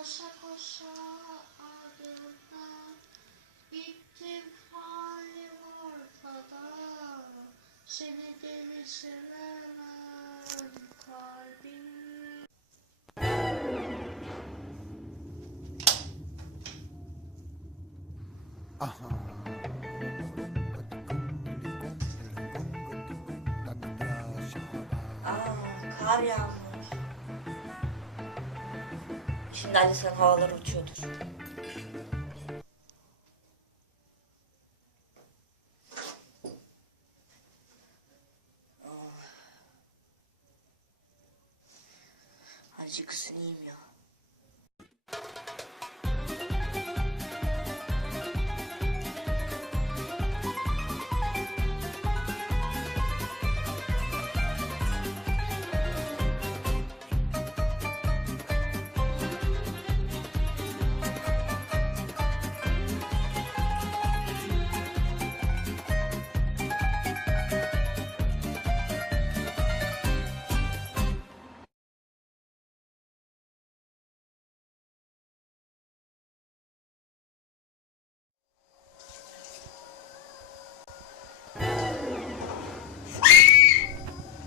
Koşa koşa ardına gittim halim ortada. Seni deli sevemem kalbim. Aha. Aa, kar yağmış. Şimdi Ali sen havalar uçuyordur. Ah. Azıcık ısınayım ya.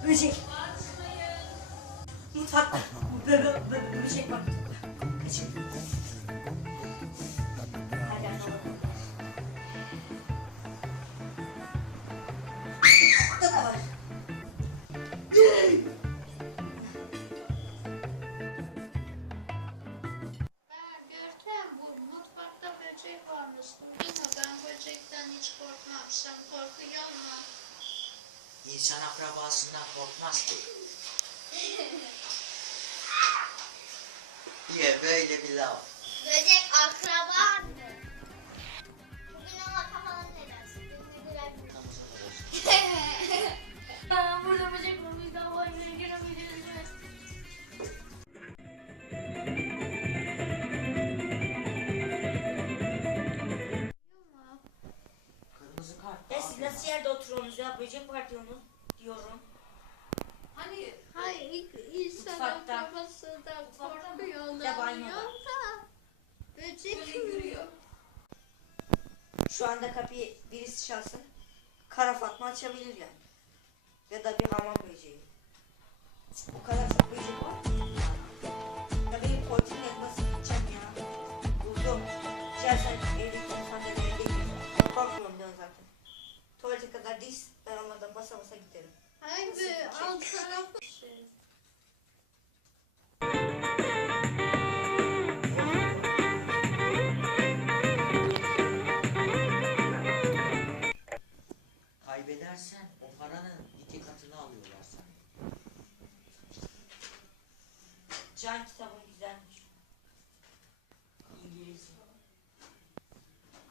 Böcek. Mutfakta. Bö bö bö böcek var. Kaçın. Böcek varmış. Değil mi? Ben böcekten hiç korkmam. Sen korkuyor musun? İnsan akrabasından korkmaz ki. diye böyle bir laf. Böcek akraba yerde oturuyorsunuz ya? Böcek var diyorsunuz. Diyorum. Hani hayır ilk insan Mutfakta. akrabasından korkuyorlar. Ya banyoda. da böcek yürüyor. Şu anda kapıyı birisi çalsa kara fatma açabilir yani. Ya da bir hamam böceği. O kadar Hangi alt tarafı? Kaybedersen o paranın iki katını alıyorlar sana. Can kitabı güzelmiş. İngilizce.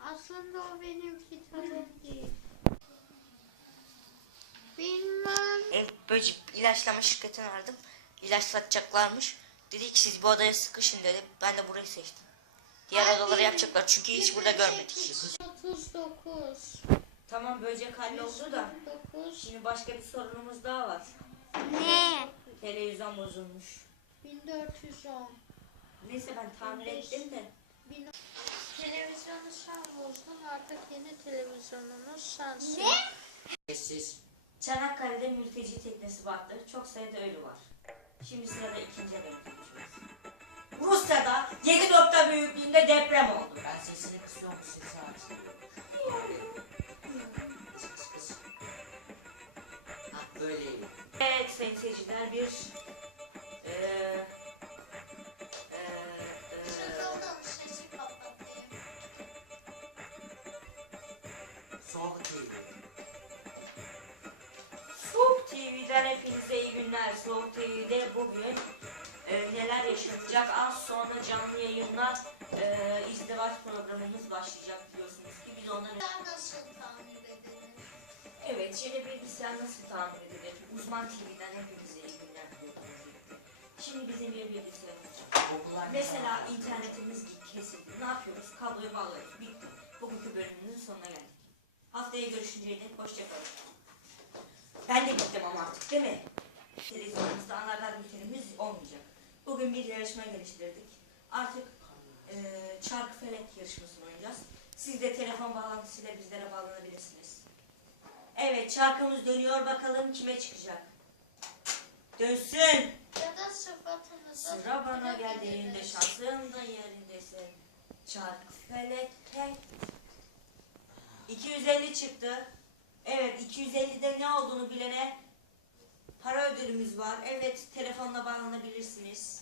Aslında o benim kitabım değil. Bilmem. Ev böcek ilaçlama şirketini aradım. İlaç satacaklarmış. Dedi ki siz bu odaya sıkışın dedi. Ben de burayı seçtim. Diğer odaları yapacaklar çünkü hiç burada görmedik. 39. Tamam böcek halloldu da. 9. Şimdi başka bir sorunumuz daha var. Ne? Televizyon bozulmuş. 1410. Neyse ben tamir ettim de. Bin... Televizyonu sen bozdun artık yeni televizyonunuz sensin. Ne? Sessiz. Çanakkale'de mülteci teknesi battı. Çok sayıda ölü var. Şimdi sırada ikinci haberi konuşuyoruz. Rusya'da 7 nokta büyüklüğünde deprem oldu. Ben sesini kısıyorum sesi aç. Kıs kıs. Ha böyle iyi. Evet sayın seyirciler bir Sıkıldım sesi kapatayım. Soğuk. TV'den hepinize iyi günler. Soğuk TV'de bugün e, neler yaşanacak? Az sonra canlı yayınla e, izdivaç programımız başlayacak biliyorsunuz ki biz ondan Ben nasıl tahmin ederim? Evet, şimdi bilgisayar nasıl tamir edilir? Uzman TV'den hepinize iyi günler diliyorum. Şimdi bizim bir bilgisayarımız var. Mesela internetimiz kesildi. Ne yapıyoruz? Kabloyu bağlıyoruz. Bitti. Bugünkü bölümümüzün sonuna geldik. Haftaya görüşünceye dek hoşçakalın. Ben de değil mi? Televizyonumuzda anlardan bültenimiz olmayacak. Bugün bir yarışma geliştirdik. artık e, çark felek yarışmasını oynayacağız. Siz de telefon bağlantısıyla bizlere bağlanabilirsiniz. Evet çarkımız dönüyor bakalım kime çıkacak. Dönsün. Ya da sıfatınızı Sıra bana geldiğinde şansın da yerindesin. Çark felek tek. 250 çıktı. Evet 250'de ne olduğunu bilene para ödülümüz var. Evet telefonla bağlanabilirsiniz.